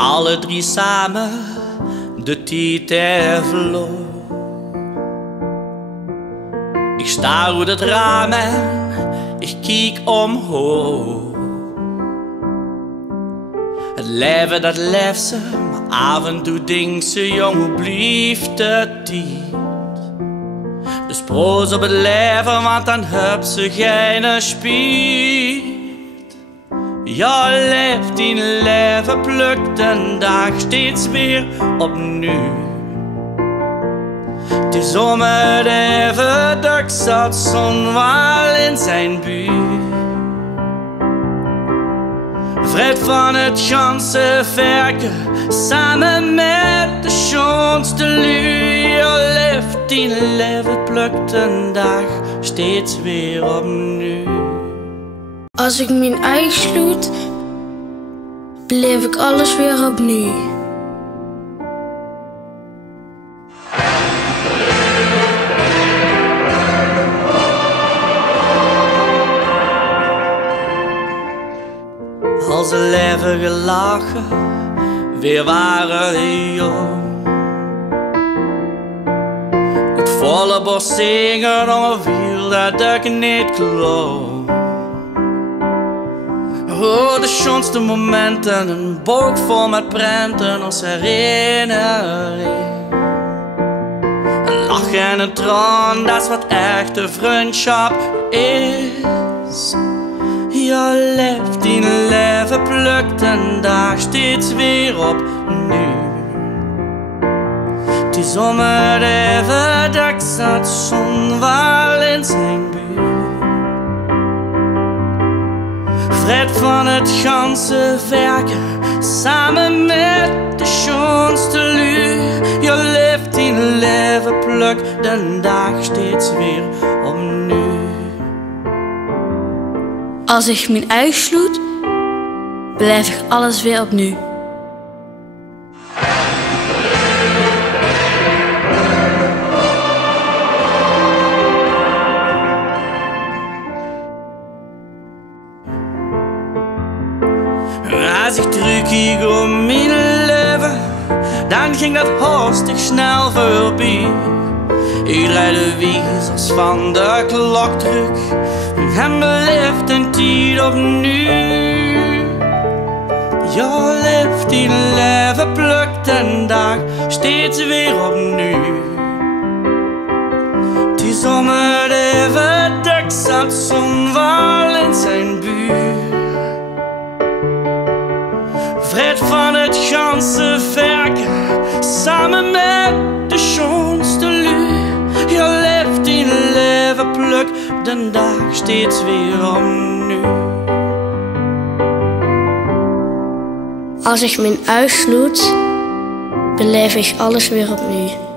alle drie samen de tijd verloor. Ik sta uit het raam en ik kijk omhoog. Het leven dat leeft ze, maar af en toe denkt ze, jong, hoe blijft de tijd? Dus proost op het leven, want dan heb ze geen spijt. Ja, leeft in leven, plukt een dag steeds weer opnieuw. Het is om het even dat zat zonwal in zijn buurt. Vred van het ganse werken, samen met de schoonste lui. Ja, leeft in leven, plukt een dag steeds weer opnieuw. Als ik mijn ogen sloot, beleef ik alles weer opnieuw. Als een leven gelachen, weer waren jong. Het volle borst zingen om een wiel dat ik niet geloof. Oh, de schoonste momenten, een boek vol met prenten als herinnering. Een lach en een traan, dat is wat echte vriendschap is. Ja, leeft in leven, plukt een dag steeds weer opnieuw. Het is om het even dat zat zonwal in zijn buurt. Vred van het ganse werken, samen met de schoonste lui. Ja, leeft in leven, plukt de dag steeds weer opnieuw. Als ik mijn ogen sloot, beleef ik alles weer opnieuw. Als ik terugkijk op mijn leven, dan ging dat hartstikke snel voorbij. Ik draai de wiezers van de klok terug en beleeft een tijd opnieuw. Ja, leeft in leven, plukt een dag steeds weer opnieuw. Het is om het even dat zat zonwal in zijn buurt. Vred van het ganse werken, samen met de schoonste lui. Ja, leeft in leven, plukt de dag steeds weer opnieuw. Als ik mijn ogen sloot, beleef ik alles weer opnieuw.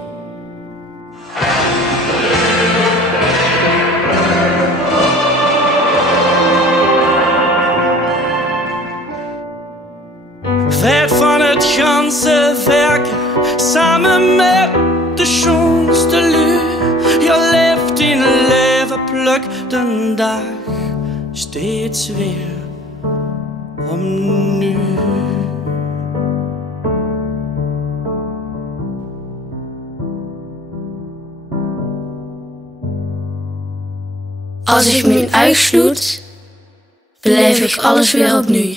Vred van het ganse werken, samen met de schoonste lui. Ja, leeft in leven, plukt de dag steeds weer opnieuw. Als ik mijn ogen sloot, beleef ik alles weer opnieuw.